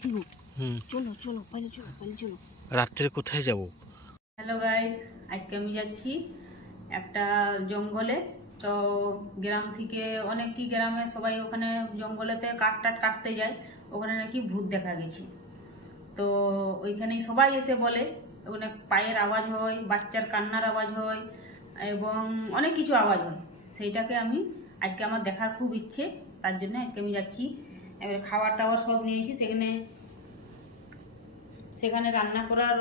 চলো চলো পালে চলো পালে চলো। রাত্রে কোথায় যাব? হ্যালো গাইস, আজকে আমি যাচ্ছি একটা জঙ্গলে। তো গ্রাম থেকে অনেকই গ্রামে সবাই ওখানে জঙ্গলেতে কাঠ টাট কাটতে যায়। ওখানে নাকি ভূত দেখা গেছে। তো ওইখানেই সবাই এসে বলে ওখানে পায়ের আওয়াজ হয়, বাচ্চার কান্নার আওয়াজ হয় এবং অনেক কিছু আওয়াজ হয়। সেইটাকে আজকে আমার দেখার খুব ইচ্ছে, তার জন্য আজকে আমি যাচ্ছি। এবার খাবার টাওয়ার সব নিয়েছি, সেখানে রান্না করার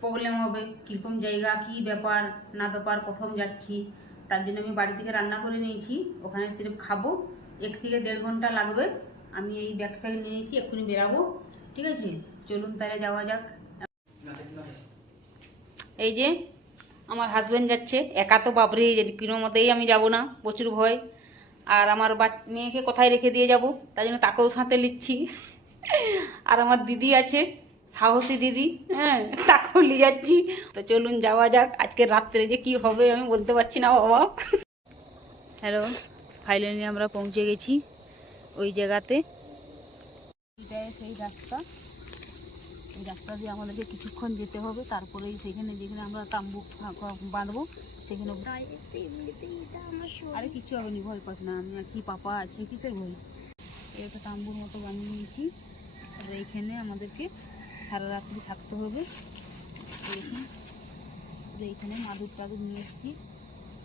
প্রবলেম হবে, কীরকম জায়গা, কী ব্যাপার না ব্যাপার, প্রথম যাচ্ছি। তার জন্য আমি বাড়ি থেকে রান্না করে নিয়েছি, ওখানে সির্ফ খাবো। 1 থেকে 1.5 ঘন্টা লাগবে। আমি এই ব্যাগটা নিয়েছি, এক্ষুনি বেরাবো। ঠিক আছে, চলুন তাহলে যাওয়া যাক। এই যে আমার হাজব্যান্ড যাচ্ছে একা, তো বাবরে কোনো মতেই আমি যাব না, প্রচুর ভয়। আর আমার মেয়েকে কোথায় রেখে দিয়ে যাব, তাই জন্য তাকেও সাথে নিচ্ছি। আর আমার দিদি আছে, সাহসী দিদি, হ্যাঁ, তাকেও নিয়ে যাচ্ছি। তো চলুন যাওয়া যাক। আজকে রাত্রে যে কি হবে আমি বলতে পারছি না বাবা। হ্যালো, ফাইনালি আমরা পৌঁছে গেছি ওই জায়গাতে। এটাই সেই রাস্তা, এই রাস্তা দিয়ে আমাদেরকে কিছুক্ষণ যেতে হবে, তারপরেই সেখানে যেখানে আমরা তাম্বু বাঁধবো সেখানে। আরে কিচ্ছু হবে না, ভয় পাস না, আমি আছি, পাপা আছে, কিসের ভয়। একটা তাম্বুর মতো বানিয়ে নিয়েছি, আর এইখানে আমাদেরকে সারা রাত্রি থাকতে হবে। এইখানে মাদুর টাদুর নিয়ে এসেছি।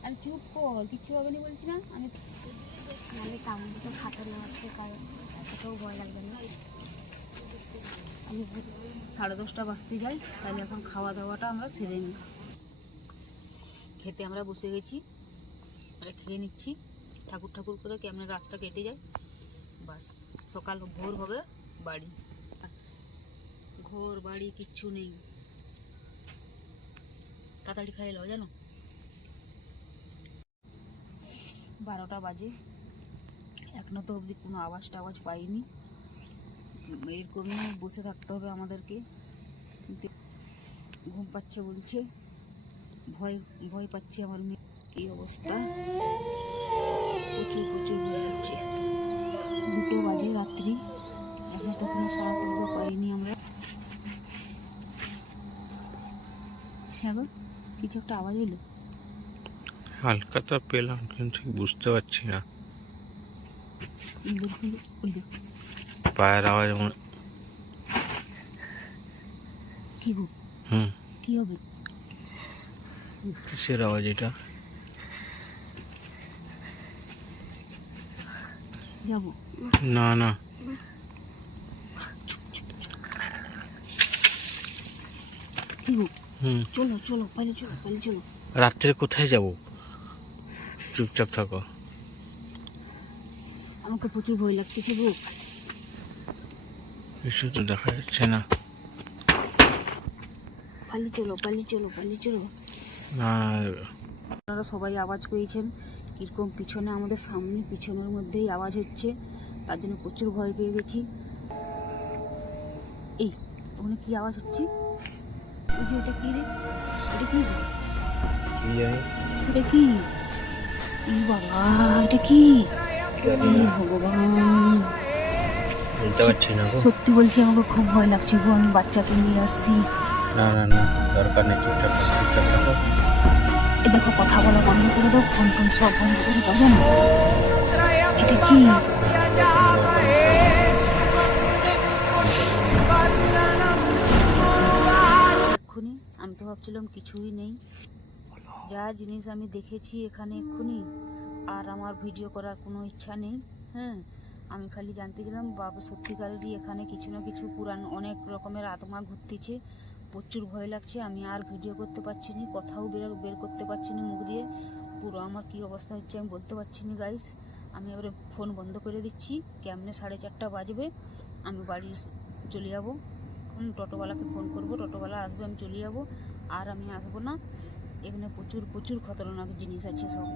আর চুপ কর, কিচ্ছু হবে না বলছি না আমি। মানে তাম্বুতে খাতা নেওয়ার কারণ এতটাও ভয় লাগবে না। আমি 10:30 বাজতে যাই, তাহলে এখন খাওয়া দাওয়াটা আমরা সেরে নিই। খেতে আমরা বসে গেছি, আমরা খেয়ে নিচ্ছি ঠাকুর ঠাকুর করে, কেমন রাতটা কেটে যায়। বাস সকাল ভোর হবে, বাড়ি ঘর বাড়ি কিচ্ছু নেই। তাড়াতাড়ি খাই এলো জানো, 12টা বাজে, এখনো তো অবধি কোনো আওয়াজ টাওয়াজ পাইনি। এর করে বসে থাকতে হবে আমাদেরকে। ঘুম পাচ্ছে বলছে, ভয় ভয় পাচ্ছে আমার মেয়ে। কি অবস্থা, প্রচুর প্রচুর ভয় যাচ্ছে। 2টো বাজে রাত্রি, এখন তো কোনো সারা শব্দ পাইনি আমরা। হ্যাঁ গো, কিছু একটা আওয়াজ এলো, হালকা তো পেলাম কিন্তু ঠিক বুঝতে পারছি না। ওই দেখো পায়ের আওয়াজ। কি গো, কি হবে, কিসের আওয়াজ এটা? যাবো না না, কি গো, চলো চলো পালে চলো পালে চলো। রাত্রে কোথায় যাব? চুপচাপ থাকো। আমাকে প্রচুর ভয় লাগতেছে গো। কিছু তো দেখা যাচ্ছে না। পালে চলো পালে চলো পালে চলো। না, আপনারা সবাই আওয়াজ পেয়েছেন কীরকম, পিছনে আমাদের সামনে পিছনের মধ্যেই আওয়াজ হচ্ছে, তার জন্য প্রচুর ভয় পেয়ে গেছি। এই ওখানে কি আওয়াজ হচ্ছে? ওই যে ওটা কি রে, এটা কি রে? কি জানি এটা কি? এই বাবা, এটা কি? ভগবান, বলতে পারছি না গো। সত্যি বলছি আমাকে খুব ভয় লাগছে গো। আমি বাচ্চাকে নিয়ে আসছি। না না না, দরকার নেই, চুপচাপ চুপচাপ থাকো। এ দেখো, কথা বলা বন্ধ করে দাও, ফোন ফোন সব বন্ধ করে দাও জানো। এটা কি? এক্ষুনি আমি তো ভাবছিলাম কিছুই নেই, যা জিনিস আমি দেখেছি এখানে এক্ষুনি, আর আমার ভিডিও করার কোনো ইচ্ছা নেই। হ্যাঁ, আমি খালি জানতে চাইলাম বাবা সত্যিকারেরই এখানে কিছু না কিছু পুরান অনেক রকমের আত্মা ঘুরতেছে। প্রচুর ভয় লাগছে, আমি আর ভিডিও করতে পারছি না, কথাও বের করতে পারছি না মুখ দিয়ে। পুরো আমার কি অবস্থা হচ্ছে আমি বলতে পারছি না গাইস। আমি এবারে ফোন বন্ধ করে দিচ্ছি, কেমনে 4:30 বাজবে, আমি বাড়ি চলে যাবো। টোটোওয়ালাকে ফোন করব, টোটোওয়ালা আসবে, আমি চলে যাবো। আর আমি আসবো না, এখানে প্রচুর প্রচুর খতরনাক জিনিস আছে সব।